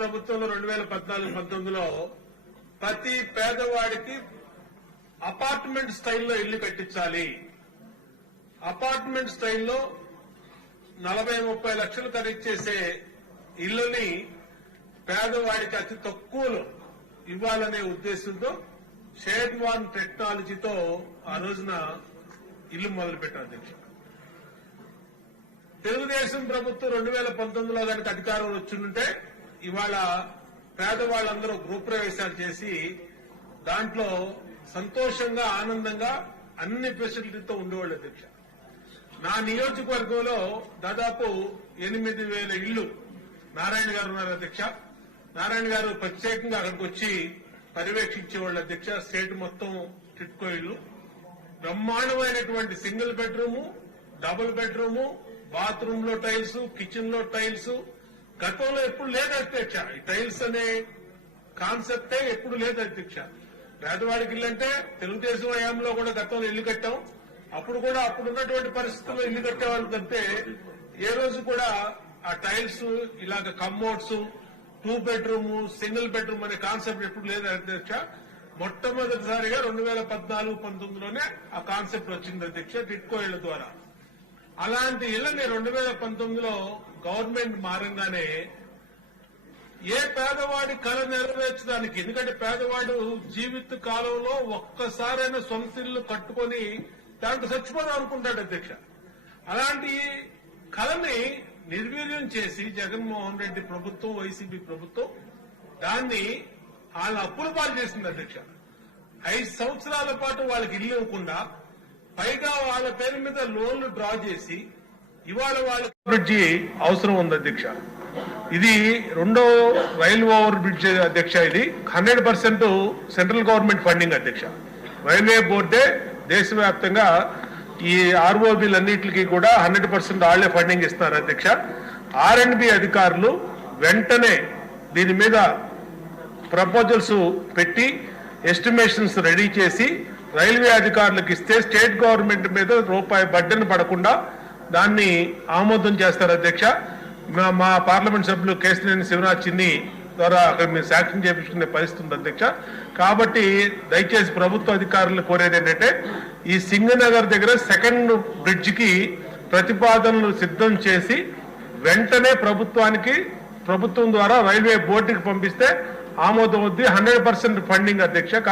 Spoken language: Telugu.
ప్రభుత్వంలో 2014-19లో ప్రతి పేదవాడికి అపార్ట్మెంట్ స్టైల్లో ఇల్లు కట్టించాలి. అపార్ట్మెంట్ స్టైల్లో 40-30 లక్షలు ఖరీదు చేసే ఇల్లుని పేదవాడికి అతి తక్కువలో ఇవ్వాలనే ఉద్దేశంతో షేడ్ వాన్ టెక్నాలజీతో ఆ రోజున ఇల్లు మొదలుపెట్టారు అధ్యక్ష. తెలుగుదేశం ప్రభుత్వం 2019లో దానికి అధికారం వచ్చిందంటే ఇవాళ పేదవాళ్ళందరూ గృహప్రవేశాలు చేసి దాంట్లో సంతోషంగా ఆనందంగా అన్ని ఫెసిలిటీతో ఉండేవాళ్ళు అధ్యక్ష. నా నియోజకవర్గంలో దాదాపు 8,000 ఇళ్లు నారాయణ గారు ఉన్నారు అధ్యక్ష. నారాయణ గారు ప్రత్యేకంగా అక్కడికి వచ్చి పర్యవేక్షించేవాళ్ళు అధ్యక్ష. స్టేట్ మొత్తం టిట్కో ఇళ్లు బ్రహ్మాండమైనటువంటి single bedroom, double bedroom, bathroom లో టైల్స్, కిచెన్ లో టైల్స్ గతంలో ఎప్పుడు లేదు అధ్యక్ష. ఈ టైల్స్ అనే కాన్సెప్టే ఎప్పుడు లేదు అధ్యక్ష. పేదవాడికి ఇల్లు అంటే తెలుగుదేశం హయాంలో కూడా గతంలో ఇల్లు కట్టాం. అప్పుడు కూడా అప్పుడున్నటువంటి పరిస్థితుల్లో ఇల్లు కట్టేవాళ్ళు తప్పితే ఏ రోజు కూడా ఆ టైల్స్ ఇలాగ కమ్మోడ్స్, 2 బెడ్రూమ్, సింగిల్ బెడ్రూమ్ అనే కాన్సెప్ట్ ఎప్పుడు లేదు అధ్యక్ష. మొట్టమొదటిసారిగా 2014-19లోనే ఆ కాన్సెప్ట్ వచ్చింది అధ్యక్ష టిట్కో ఇళ్ల ద్వారా. అలాంటి ఇళ్లని 2019లో గవర్నమెంట్ మారంగానే ఏ పేదవాడి కళ నెరవేర్చడానికి, ఎందుకంటే పేదవాడు జీవిత కాలంలో ఒక్కసారైనా సొంత ఇల్లు కట్టుకొని దాంట్లో చచ్చిపోదాం అనుకుంటాడు అధ్యక్ష. అలాంటి కళని నిర్వీర్యం చేసి జగన్మోహన్ రెడ్డి ప్రభుత్వం, వైసీపీ ప్రభుత్వం దాన్ని వాళ్ళ అప్పుల పాలు చేసింది అధ్యక్ష. 5 సంవత్సరాల పాటు వాళ్ళకి ఇల్లు ఇవ్వకుండా పైగా వాళ్ళ పేరు మీద లోన్లు డ్రా చేసి ఇవాళ వాళ్ళ బ్రిడ్జి అవసరం ఉంది అధ్యక్ష. ఇది 2వ రైల్ ఓవర్ బ్రిడ్జ్ అధ్యక్ష. ఇది 100% సెంట్రల్ గవర్నమెంట్ ఫండింగ్ అధ్యక్ష. రైల్వే బోర్డే దేశవ్యాప్తంగా ఈ ఆర్ఓబీలన్నింటికి కూడా 100% వాళ్లే ఫండింగ్ ఇస్తున్నారు అధ్యక్ష. R&B అధికారులు వెంటనే దీని మీద ప్రపోజల్స్ పెట్టి ఎస్టిమేషన్స్ రెడీ చేసి రైల్వే అధికారులకు ఇస్తే స్టేట్ గవర్నమెంట్ మీద రూపాయి బడ్డెన్ పడకుండా దాన్ని ఆమోదం చేస్తారు అధ్యక్ష. మా పార్లమెంట్ సభ్యులు కేశినేని శివనాథ్ చిన్ని ద్వారా అక్కడ మీరు శాంక్షన్ చేయించుకునే పరిస్థితి ఉంది అధ్యక్ష. కాబట్టి దయచేసి ప్రభుత్వ అధికారులు కోరేది ఏంటంటే ఈ సింగనగర్ దగ్గర 2nd బ్రిడ్జికి ప్రతిపాదనలు సిద్ధం చేసి వెంటనే ప్రభుత్వం ద్వారా రైల్వే బోర్డుకి పంపిస్తే ఆమోదం వద్ది. 100% ఫండింగ్ అధ్యక్ష.